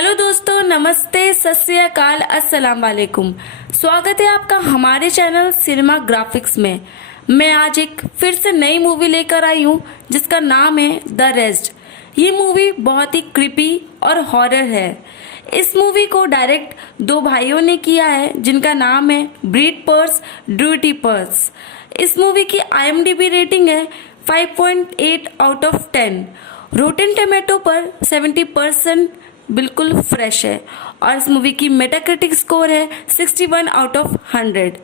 Hello दोस्तों, नमस्ते, सत श्री अकाल, अस्सलाम वालेकुम। स्वागत है आपका हमारे चैनल सिनेमा ग्राफिक्स में। मैं आज एक फिर से नई मूवी लेकर आई हूँ जिसका नाम है द रेस्ट। ये मूवी बहुत ही क्रिपी और हॉरर है। इस मूवी को डायरेक्ट दो भाइयों ने किया है जिनका नाम है ब्रीड पर्स, ड्यूटी पर्स। इस मूवी की IMDb रेटिंग है 5.8 आउट ऑफ 10। रोटेन टमेटो पर 70% बिल्कुल फ्रेश है और इस मूवी की मेटाक्रिटिक स्कोर है 61 आउट ऑफ 100।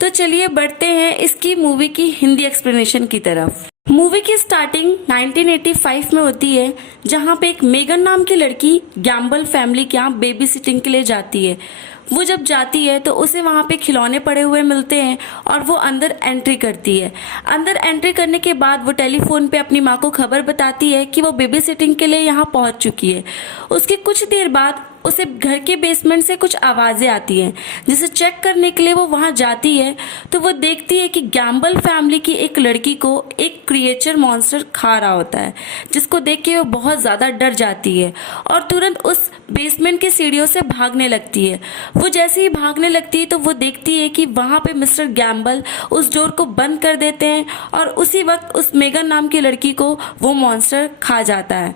तो चलिए बढ़ते हैं इसकी मूवी की हिंदी एक्सप्लेनेशन की तरफ। मूवी की स्टार्टिंग 1985 में होती है, जहां पे एक मेगन नाम की लड़की गैम्बल फैमिली के यहाँ बेबी सिटिंग के लिए जाती है। वो जब जाती है तो उसे वहां पे खिलौने पड़े हुए मिलते हैं और वो अंदर एंट्री करती है। अंदर एंट्री करने के बाद वो टेलीफोन पे अपनी माँ को खबर बताती है कि वो बेबी सिटिंग के लिए यहाँ पहुंच चुकी है। उसके कुछ देर बाद उसे घर के बेसमेंट से कुछ आवाजें आती हैं, जिसे चेक करने के लिए वो वहां जाती है तो वो देखती है कि गैम्बल फैमिली की एक लड़की को एक क्रिएचर मॉन्स्टर खा रहा होता है, जिसको देख के वो बहुत ज्यादा डर जाती है और तुरंत उस बेसमेंट के सीढ़ियों से भागने लगती है। वो जैसे ही भागने लगती है तो वो देखती है कि वहां पे मिस्टर गैम्बल उस डोर को बंद कर देते हैं और उसी वक्त उस मेगन नाम की लड़की को वो मॉन्स्टर खा जाता है।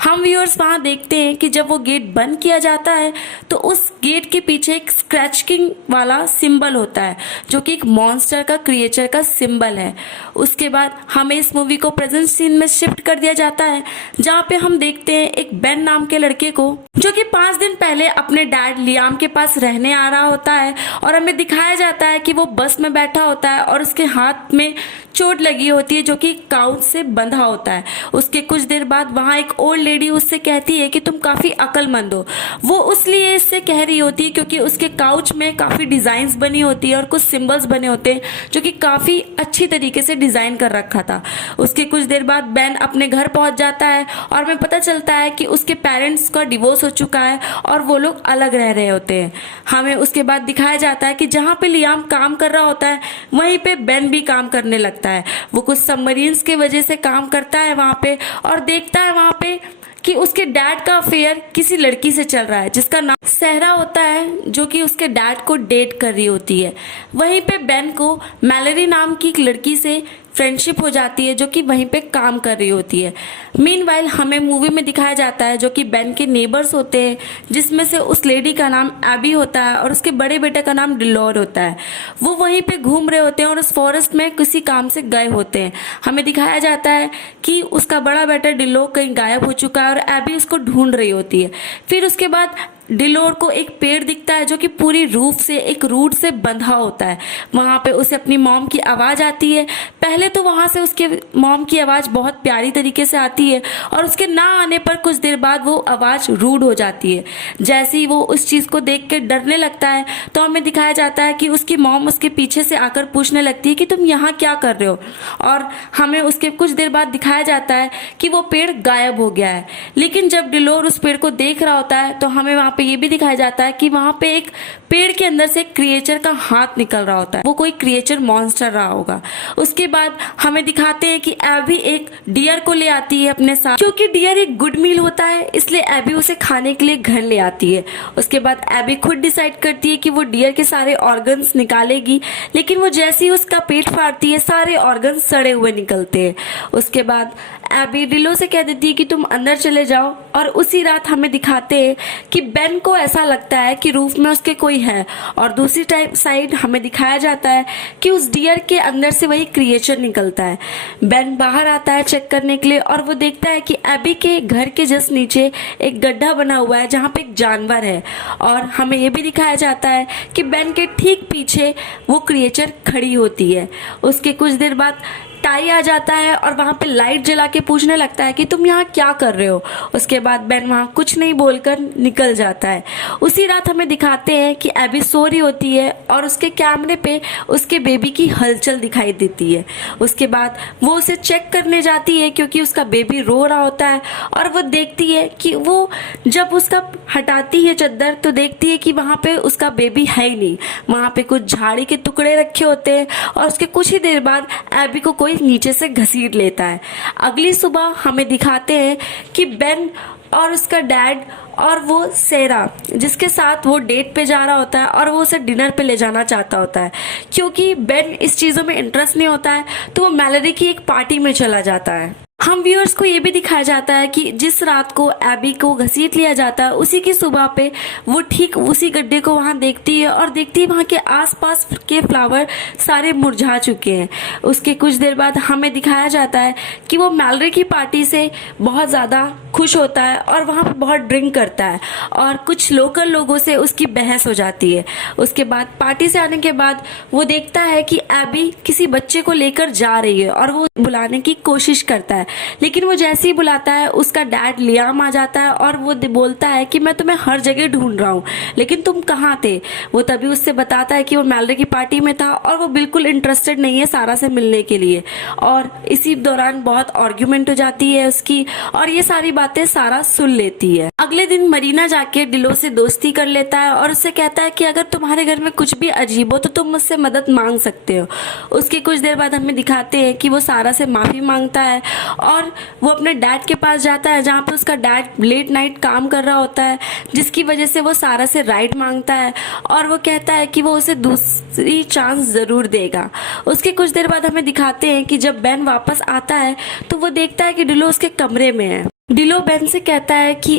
हम व्यूअर्स वहां देखते हैं कि जब वो गेट बंद किया जाता है तो उस गेट के पीछे एक स्क्रैचिंग वाला सिंबल होता है, जो कि एक मॉन्स्टर का, क्रिएचर का सिंबल है। उसके बाद हमें इस मूवी को प्रेजेंट सीन में शिफ्ट कर दिया जाता है, जहाँ पे हम देखते हैं एक बेन नाम के लड़के को, जो कि 5 दिन पहले अपने डैड लियाम के पास रहने आ रहा होता है और हमें दिखाया जाता है कि वो बस में बैठा होता है और उसके हाथ में चोट लगी होती है, जो कि काउच से बंधा होता है। उसके कुछ देर बाद वहां एक ओल्ड लेडी उससे कहती है कि तुम काफी अक्लमंद हो। वो उसलिए इससे कह रही होती है क्योंकि उसके काउच में काफी डिजाइन्स बनी होती है और कुछ सिंबल्स बने होते हैं, जो कि काफी अच्छी तरीके से डिजाइन कर रखा था। उसके कुछ देर बाद बेन अपने घर पहुंच जाता है और हमें पता चलता है कि उसके पेरेंट्स का डिवोर्स हो चुका है और वो लोग अलग रह रहे होते हैं। हमें उसके बाद दिखाया जाता है कि जहां पे लियाम काम कर रहा होता है वहीं पे बेन भी काम करने लगता है। वो कुछ सबमरीन्स के वजह से काम करता है वहां पे और देखता है वहां पे कि उसके डैड का अफेयर किसी लड़की से चल रहा है जिसका नाम सहरा होता है, जो कि उसके डैड को डेट कर रही होती है। वहीं पे बेन को मैलरी नाम की एक लड़की से फ्रेंडशिप हो जाती है, जो कि वहीं पे काम कर रही होती है। मीनवाइल हमें मूवी में दिखाया जाता है जो कि बेन के नेबर्स होते हैं, जिसमें से उस लेडी का नाम एबी होता है और उसके बड़े बेटे का नाम डिलोर होता है। वो वहीं पे घूम रहे होते हैं और उस फॉरेस्ट में किसी काम से गए होते हैं। हमें दिखाया जाता है कि उसका बड़ा बेटा डिलोर कहीं गायब हो चुका है और एबी उसको ढूंढ रही होती है। फिर उसके बाद डिलोर को एक पेड़ दिखता है जो कि पूरी रूफ से, एक रूट से बंधा होता है। वहां पे उसे अपनी मॉम की आवाज आती है। पहले तो वहां से उसके मॉम की आवाज बहुत प्यारी तरीके से आती है और उसके ना आने पर कुछ देर बाद वो आवाज रूड हो जाती है। जैसे ही वो उस चीज को देख के डरने लगता है तो हमें दिखाया जाता है कि उसकी मॉम उसके पीछे से आकर पूछने लगती है कि तुम यहाँ क्या कर रहे हो, और हमें उसके कुछ देर बाद दिखाया जाता है कि वो पेड़ गायब हो गया है। लेकिन जब डिलोर उस पेड़ को देख रहा होता है तो हमें वहां पे ये भी दिखाया जाता है कि वहां पे एक पेड़ के अंदर से क्रिएचर का हाथ निकल रहा होता है। वो कोई क्रिएचर मॉन्स्टर रहा होगा। उसके बाद हमें दिखाते हैं कि एबी एक डियर को ले आती है अपने साथ, क्योंकि डियर एक गुड मील होता है, इसलिए एबी उसे खाने के लिए घर ले आती है। उसके बाद एबी खुद डिसाइड करती है कि वो डियर के सारे ऑर्गन्स निकालेगी, लेकिन वो जैसे ही उसका पेट फाड़ती है सारे ऑर्गन्स सड़े हुए निकलते हैं। उसके बाद एबी डिलो से कह देती है कि तुम अंदर चले जाओ, और उसी रात हमें दिखाते हैं कि बेन को ऐसा लगता है कि रूफ में उसके कोई है, और दूसरी साइड हमें दिखाया जाता है कि उस डियर के अंदर से वही क्रिएचर निकलता है। बेन बाहर आता है चेक करने के लिए और वो देखता है कि एबी के घर के जस्ट नीचे एक गड्ढा बना हुआ है जहाँ पे एक जानवर है, और हमें ये भी दिखाया जाता है कि बेन के ठीक पीछे वो क्रिएचर खड़ी होती है। उसके कुछ देर बाद टाई आ जाता है और वहां पे लाइट जला के पूछने लगता है कि तुम यहाँ क्या कर रहे हो। उसके बाद बेन वहां कुछ नहीं बोलकर निकल जाता है। उसी रात हमें दिखाते हैं कि एबी सो रही होती है और उसके कैमरे पे उसके बेबी की हलचल दिखाई देती है। उसके बाद वो उसे चेक करने जाती है क्योंकि उसका बेबी रो रहा होता है, और वो देखती है कि वो जब उसका हटाती है चद्दर तो देखती है कि वहां पे उसका बेबी है ही नहीं। वहां पे कुछ झाड़ी के टुकड़े रखे होते हैं और उसके कुछ ही देर बाद एबी को कोई नीचे से घसीट लेता है। अगली सुबह हमें दिखाते हैं कि बेन और उसका डैड और वो सेरा जिसके साथ वो डेट पे जा रहा होता है और वो उसे डिनर पे ले जाना चाहता होता है। क्योंकि बेन इस चीज़ों में इंटरेस्ट नहीं होता है तो वो मैलरी की एक पार्टी में चला जाता है। हम व्यूअर्स को ये भी दिखाया जाता है कि जिस रात को एबी को घसीट लिया जाता है उसी की सुबह पे वो ठीक उसी गड्ढे को वहां देखती है और देखती है वहां के आसपास के फ्लावर सारे मुरझा चुके हैं। उसके कुछ देर बाद हमें दिखाया जाता है कि वो मैलरी की पार्टी से बहुत ज़्यादा खुश होता है और वहाँ पे बहुत ड्रिंक करता है और कुछ लोकल लोगों से उसकी बहस हो जाती है। उसके बाद पार्टी से आने के बाद वो देखता है कि एबी किसी बच्चे को लेकर जा रही है और वो बुलाने की कोशिश करता है, लेकिन वो जैसे ही बुलाता है उसका डैड लियाम आ जाता है और वो बोलता है कि मैं तुम्हें हर जगह ढूंढ रहा हूँ लेकिन तुम कहाँ थे। वो तभी उससे बताता है कि वो मैलरी की पार्टी में था और वो बिल्कुल इंटरेस्टेड नहीं है सारा से मिलने के लिए। और इसी दौरान बहुत आर्ग्यूमेंट हो जाती है उसकी और ये सारी बातें सारा सुन लेती है। अगले दिन मरीना जाके डिलो से दोस्ती कर लेता है और उससे कहता है कि अगर तुम्हारे घर में कुछ भी अजीब हो तो तुम मुझसे मदद मांग सकते हो। उसके कुछ देर बाद हमें दिखाते हैं कि वो सारा से माफी मांगता है और वो अपने डैड के पास जाता है जहाँ पे उसका डैड लेट नाइट काम कर रहा होता है, जिसकी वजह से वो सारा से राइड मांगता है और वो कहता है कि वो उसे दूसरी चांस जरूर देगा। उसके कुछ देर बाद हमें दिखाते हैं कि जब बेन वापस आता है तो वो देखता है कि डिलो उसके कमरे में है। डिलो बेन से कहता है कि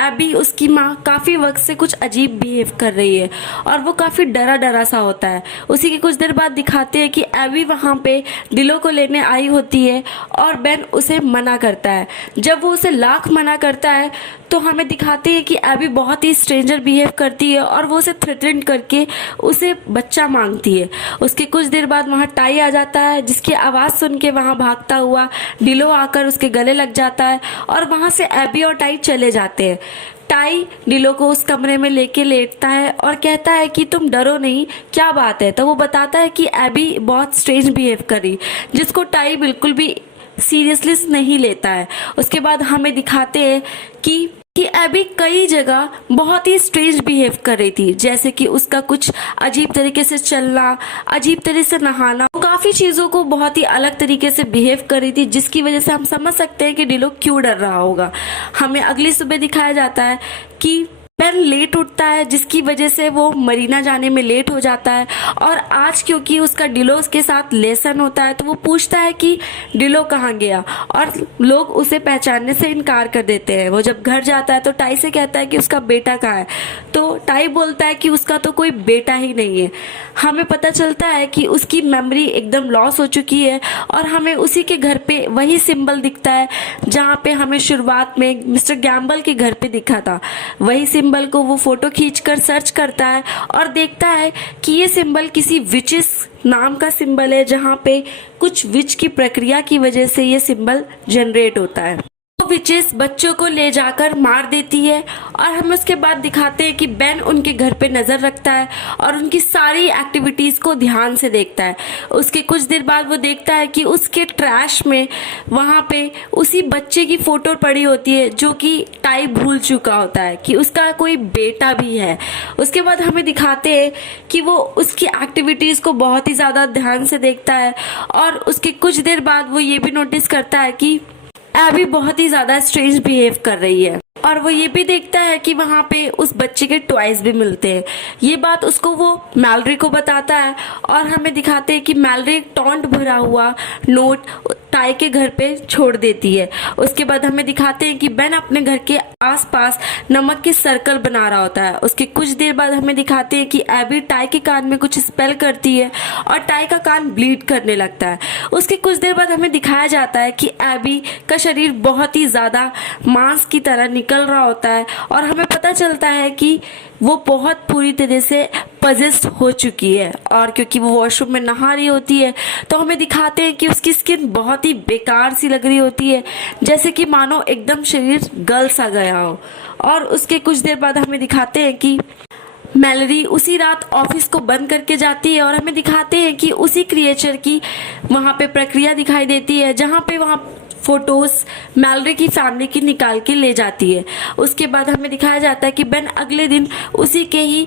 एबी उसकी माँ काफी वक्त से कुछ अजीब बिहेव कर रही है और वो काफी डरा डरा सा होता है। उसी के कुछ देर बाद दिखाते हैं कि एबी वहां पे डिलो को लेने आई होती है और बेन उसे मना करता है। जब वो उसे लाख मना करता है तो हमें दिखाते हैं कि एबी बहुत ही स्ट्रेंजर बिहेव करती है और वो उसे थ्रेटन करके उसे बच्चा मांगती है। उसके कुछ देर बाद वहाँ टाई आ जाता है जिसकी आवाज़ सुन के वहाँ भागता हुआ डिलो आकर उसके गले लग जाता है और वहाँ से एबी और टाई चले जाते हैं। टाई डिलो को उस कमरे में लेके लेटता है और कहता है कि तुम डरो नहीं, क्या बात है। तो वो बताता है कि एबी बहुत स्ट्रेंज बिहेव करी, जिसको टाई बिल्कुल भी सीरियसली नहीं लेता है। उसके बाद हमें दिखाते हैं कि एबी कई जगह बहुत ही स्ट्रेंज बिहेव कर रही थी, जैसे कि उसका कुछ अजीब तरीके से चलना, अजीब तरीके से नहाना, काफी चीजों को बहुत ही अलग तरीके से बिहेव कर रही थी, जिसकी वजह से हम समझ सकते हैं कि डिलो क्यों डर रहा होगा। हमें अगली सुबह दिखाया जाता है कि बेन लेट उठता है जिसकी वजह से वो मरीना जाने में लेट हो जाता है और आज क्योंकि उसका डिलो के साथ लेसन होता है तो वो पूछता है कि डिलो कहाँ गया और लोग उसे पहचानने से इनकार कर देते हैं। वो जब घर जाता है तो टाई से कहता है कि उसका बेटा कहाँ है, तो टाई बोलता है कि उसका तो कोई बेटा ही नहीं है। हमें पता चलता है कि उसकी मेमोरी एकदम लॉस हो चुकी है और हमें उसी के घर पे वही सिंबल दिखता है जहाँ पे हमें शुरुआत में मिस्टर गैम्बल के घर पे दिखा था। वही सिंबल को वो फोटो खींचकर सर्च करता है और देखता है कि ये सिंबल किसी विचिस नाम का सिंबल है, जहाँ पे कुछ विच की प्रक्रिया की वजह से ये सिंबल जनरेट होता है। विचेस बच्चों को ले जाकर मार देती है और हमें उसके बाद दिखाते हैं कि बेन उनके घर पे नजर रखता है और उनकी सारी एक्टिविटीज को ध्यान से देखता है। उसके कुछ देर बाद वो देखता है कि उसके ट्रैश में वहां पे उसी बच्चे की फोटो पड़ी होती है जो कि टाई भूल चुका होता है कि उसका कोई बेटा भी है। उसके बाद हमें दिखाते हैं कि वो उसकी एक्टिविटीज को बहुत ही ज्यादा ध्यान से देखता है और उसके कुछ देर बाद वो ये भी नोटिस करता है कि एबी बहुत ही ज्यादा स्ट्रेंज बिहेव कर रही है और वो ये भी देखता है कि वहाँ पे उस बच्चे के टॉयज भी मिलते हैं। ये बात उसको वो मैलरी को बताता है और हमें दिखाते हैं कि मैलरी टॉन्ट भरा हुआ नोट टाई के घर पे छोड़ देती है। उसके बाद हमें दिखाते हैं कि बेन अपने घर के आसपास नमक के सर्कल बना रहा होता है। उसके कुछ देर बाद हमें दिखाते हैं कि एबी टाई के कान में कुछ स्पेल करती है और टाई का कान ब्लीड करने लगता है। उसके कुछ देर बाद हमें दिखाया जाता है कि एबी का शरीर बहुत ही ज्यादा मांस की तरह निकल रहा होता है और हमें पता चलता है कि वो बहुत पूरी तरह से पजेस्ड हो चुकी है और क्योंकि वो वॉशरूम में नहा रही होती है तो हमें दिखाते हैं कि उसकी स्किन बहुत ही बेकार सी लग रही होती है, जैसे कि मानो एकदम शरीर गल सा गया हो। और उसके कुछ देर बाद हमें दिखाते हैं कि मैलरी उसी रात ऑफिस को बंद करके जाती है और हमें दिखाते हैं कि उसी क्रिएचर की वहाँ पे प्रक्रिया दिखाई देती है जहाँ पे वहाँ फोटोज मैलरी की फैमिली की निकाल के ले जाती है। उसके बाद हमें दिखाया जाता है कि बेन अगले दिन उसी के ही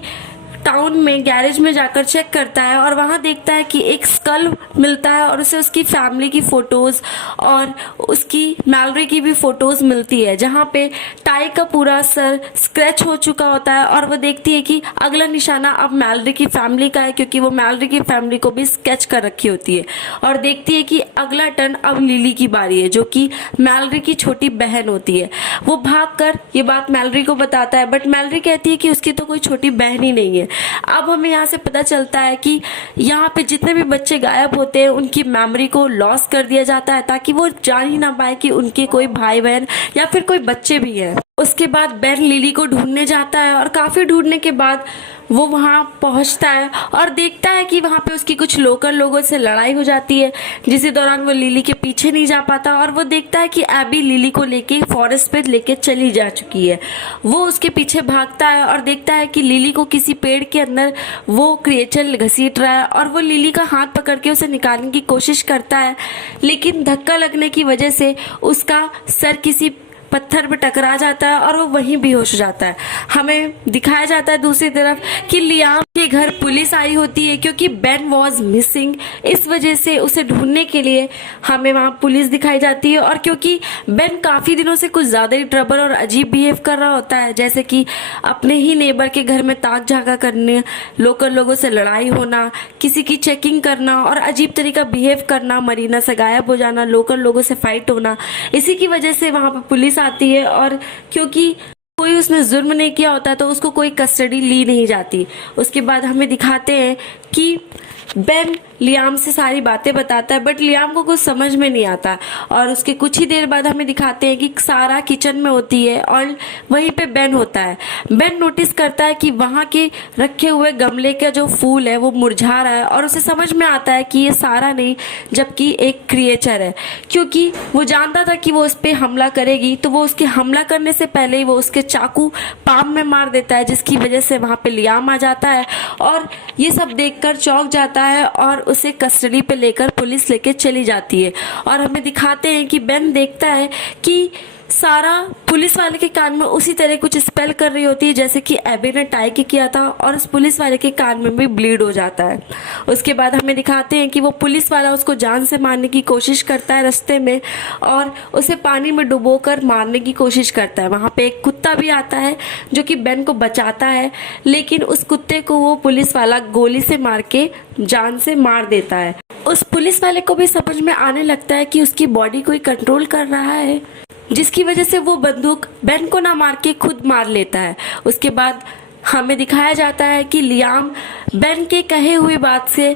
टाउन में गैरेज में जाकर चेक करता है और वहाँ देखता है कि एक स्कल मिलता है और उसे उसकी फैमिली की फोटोज और उसकी मैलरी की भी फोटोज मिलती है, जहाँ पे टाई का पूरा सर स्क्रैच हो चुका होता है। और वो देखती है कि अगला निशाना अब मैलरी की फैमिली का है, क्योंकि वो मैलरी की फैमिली को भी स्केच कर रखी होती है। और देखती है कि अगला टर्न अब लिली की बारी है, जो कि मैलरी की छोटी बहन होती है। वो भागकर ये बात मैलरी को बताता है, बट मैलरी कहती है कि उसकी तो कोई छोटी बहन ही नहीं है। अब हमें यहाँ से पता चलता है कि यहाँ पे जितने भी बच्चे गायब होते हैं उनकी मेमोरी को लॉस कर दिया जाता है, ताकि वो जान ही ना पाए कि उनके कोई भाई बहन या फिर कोई बच्चे भी हैं। उसके बाद बेन लिली को ढूंढने जाता है और काफी ढूंढने के बाद वो वहां पहुंचता है और देखता है कि वहां पे उसकी कुछ लोकल लोगों से लड़ाई हो जाती है, जिस दौरान वो लिली के पीछे नहीं जा पाता। और वो देखता है कि एबी लिली को लेके फॉरेस्ट पे लेके चली जा चुकी है। वो उसके पीछे भागता है और देखता है कि लिली को किसी पेड़ के अंदर वो क्रिएचर घसीट रहा है और वो लिली का हाथ पकड़ के उसे निकालने की कोशिश करता है, लेकिन धक्का लगने की वजह से उसका सर किसी पत्थर पे टकरा जाता है और वो वहीं बेहोश हो जाता है। हमें दिखाया जाता है दूसरी तरफ कि लियाम के घर पुलिस आई होती है, क्योंकि बेन वॉज मिसिंग। इस वजह से उसे ढूंढने के लिए हमें वहां पुलिस दिखाई जाती है। और क्योंकि बेन काफी दिनों से कुछ ज्यादा ही ट्रबल और अजीब बिहेव कर रहा होता है, जैसे कि अपने ही नेबर के घर में ताक झांका करने, लोकल लोगों से लड़ाई होना, किसी की चेकिंग करना और अजीब तरीका बिहेव करना, मरीना से गायब हो जाना, लोकल लोगों से फाइट होना, इसी की वजह से वहां पर पुलिस आती है। और क्योंकि कोई उसने जुर्म नहीं किया होता तो उसको कोई कस्टडी ली नहीं जाती। उसके बाद हमें दिखाते हैं कि बेन लियाम से सारी बातें बताता है, बट लियाम को कुछ समझ में नहीं आता। और उसके कुछ ही देर बाद हमें दिखाते हैं कि सारा किचन में होती है और वहीं पे बेन होता है। बेन नोटिस करता है कि वहां के रखे हुए गमले का जो फूल है वो मुरझा रहा है और उसे समझ में आता है कि ये सारा नहीं, जबकि एक क्रिएचर है। क्योंकि वो जानता था कि वो उस पर हमला करेगी, तो वो उसके हमला करने से पहले ही वो उसके चाकू पाम में मार देता है, जिसकी वजह से वहां पे लियाम आ जाता है और ये सब देखकर चौंक जाता है और उसे कस्टडी पे लेकर पुलिस लेके चली जाती है। और हमें दिखाते हैं कि बेन देखता है कि सारा पुलिस वाले के कान में उसी तरह कुछ स्पेल कर रही होती है जैसे कि एबी ने टाई के किया था, और उस पुलिस वाले के कान में भी ब्लीड हो जाता है। उसके बाद हमें दिखाते हैं कि वो पुलिस वाला उसको जान से मारने की कोशिश करता है रास्ते में, और उसे पानी में डुबोकर मारने की कोशिश करता है। वहां पे एक कुत्ता भी आता है जो कि बेन को बचाता है, लेकिन उस कुत्ते को वो पुलिस वाला गोली से मार के जान से मार देता है। उस पुलिस वाले को भी समझ में आने लगता है कि उसकी बॉडी कोई कंट्रोल कर रहा है, जिसकी वजह से वो बंदूक बेन को ना मार के खुद मार लेता है। उसके बाद हमें दिखाया जाता है कि लियाम बेन के कहे हुई बात से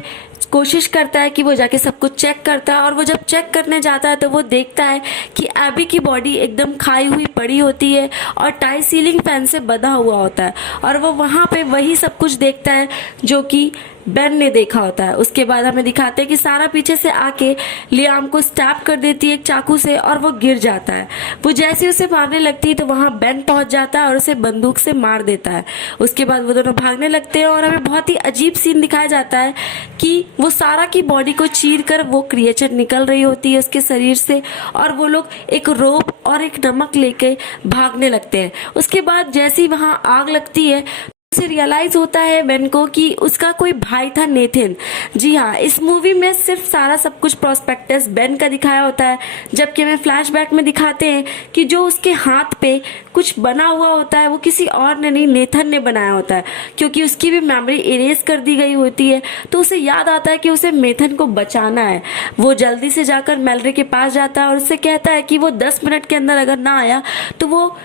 कोशिश करता है कि वो जाके सब कुछ चेक करता है, और वो जब चेक करने जाता है तो वो देखता है कि एबी की बॉडी एकदम खाई हुई पड़ी होती है और टाई सीलिंग फैन से बंधा हुआ होता है, और वो वहां पे वही सब कुछ देखता है जो कि बेन ने देखा होता है। उसके बाद हमें दिखाते हैं कि सारा पीछे से आके लियाम को स्टैब कर देती है एक चाकू से और वो गिर जाता है। वो जैसे उसे मारने लगती है तो वहां बेन पहुंच जाता है और उसे बंदूक से मार देता है। उसके बाद वो दोनों भागने लगते हैं और हमें बहुत ही अजीब सीन दिखाया जाता है कि वो सारा की बॉडी को चीर कर वो क्रिएचर निकल रही होती है उसके शरीर से, और वो लोग एक रोप और एक नमक लेके भागने लगते हैं। उसके बाद जैसे ही वहां आग लगती है उसे रियलाइज होता है बेन को कि उसका कोई भाई था, नेथन। जी हाँ, इस मूवी में सिर्फ सारा सब कुछ प्रोस्पेक्टस बेन का दिखाया होता है, जबकि हमें फ्लैशबैक में दिखाते हैं कि जो उसके हाथ पे कुछ बना हुआ होता है वो किसी और ने नहीं, नेथन ने बनाया होता है। क्योंकि उसकी भी मेमोरी इरेज कर दी गई होती है तो उसे याद आता है कि उसे नेथन को बचाना है। वो जल्दी से जाकर मैलरी के पास जाता है और उससे कहता है कि वो 10 मिनट के अंदर अगर ना आया तो वो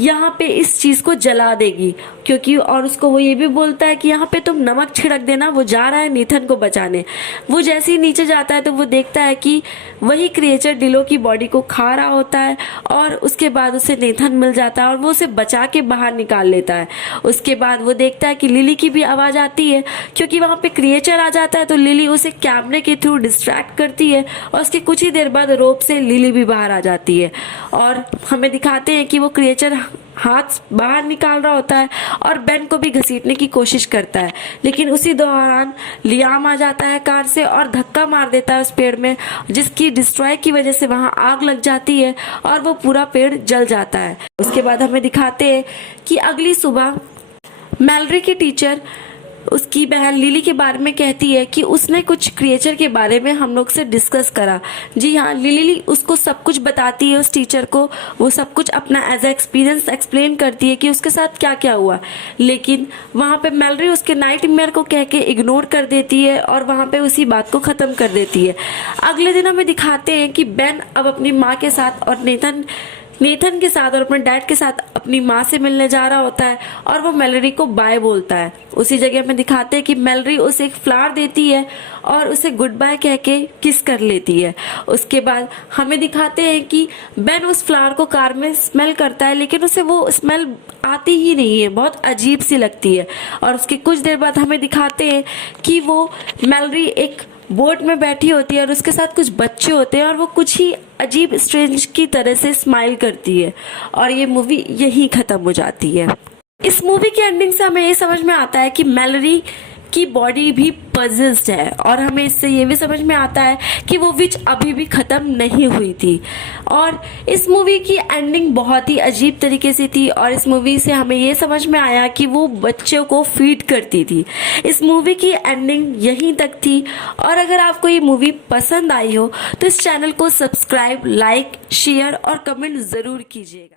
यहाँ पे इस चीज को जला देगी, क्योंकि और उसको वो ये भी बोलता है कि यहाँ पे तुम नमक छिड़क देना, वो जा रहा है नेथन को बचाने। वो जैसे ही नीचे जाता है तो वो देखता है कि वही क्रिएचर डिलो की बॉडी को खा रहा होता है, और उसके बाद उसे नेथन मिल जाता है और वो उसे बचा के बाहर निकाल लेता है। उसके बाद वो देखता है कि लिली की भी आवाज आती है, क्योंकि वहां पे क्रिएचर आ जाता है तो लिली उसे कैमरे के थ्रू डिस्ट्रैक्ट करती है, और उसके कुछ ही देर बाद रोप से लिली भी बाहर आ जाती है। और हमें दिखाते हैं कि वो क्रिएचर हाथ बाहर निकाल रहा होता है और बेन को भी घसीटने की कोशिश करता है, लेकिन उसी दौरान लियाम आ जाता है कार से और धक्का मार देता है उस पेड़ में, जिसकी डिस्ट्रॉय की वजह से वहां आग लग जाती है और वो पूरा पेड़ जल जाता है। उसके बाद हमें दिखाते हैं कि अगली सुबह मैलरी की टीचर उसकी बहन लिली के बारे में कहती है कि उसने कुछ क्रिएचर के बारे में हम लोग से डिस्कस करा। जी हाँ, लिली उसको सब कुछ बताती है, उस टीचर को वो सब कुछ अपना एज ए एक्सपीरियंस एक्सप्लेन करती है कि उसके साथ क्या क्या हुआ। लेकिन वहाँ पे मैलरी उसके नाइटमेयर को कह के इग्नोर कर देती है और वहाँ पे उसी बात को ख़त्म कर देती है। अगले दिन हमें दिखाते हैं कि बेन अब अपनी माँ के साथ और नेथन के साथ और अपने डैड के साथ अपनी माँ से मिलने जा रहा होता है और वो मैलरी को बाय बोलता है। उसी जगह में दिखाते हैं कि मैलरी उसे एक फ्लावर देती है और उसे गुड बाय कह के किस कर लेती है। उसके बाद हमें दिखाते हैं कि बेन उस फ्लावर को कार में स्मेल करता है, लेकिन उसे वो स्मेल आती ही नहीं है, बहुत अजीब सी लगती है। और उसके कुछ देर बाद हमें दिखाते हैं कि वो मैलरी एक बोट में बैठी होती है और उसके साथ कुछ बच्चे होते हैं और वो कुछ ही अजीब स्ट्रेंज की तरह से स्माइल करती है और ये मूवी यहीं खत्म हो जाती है। इस मूवी की एंडिंग से हमें ये समझ में आता है कि मैलरी की बॉडी भी पजल्ड है और हमें इससे ये भी समझ में आता है कि वो विच अभी भी खत्म नहीं हुई थी। और इस मूवी की एंडिंग बहुत ही अजीब तरीके से थी और इस मूवी से हमें ये समझ में आया कि वो बच्चों को फीड करती थी। इस मूवी की एंडिंग यहीं तक थी। और अगर आपको ये मूवी पसंद आई हो तो इस चैनल को सब्सक्राइब, लाइक, शेयर और कमेंट ज़रूर कीजिएगा।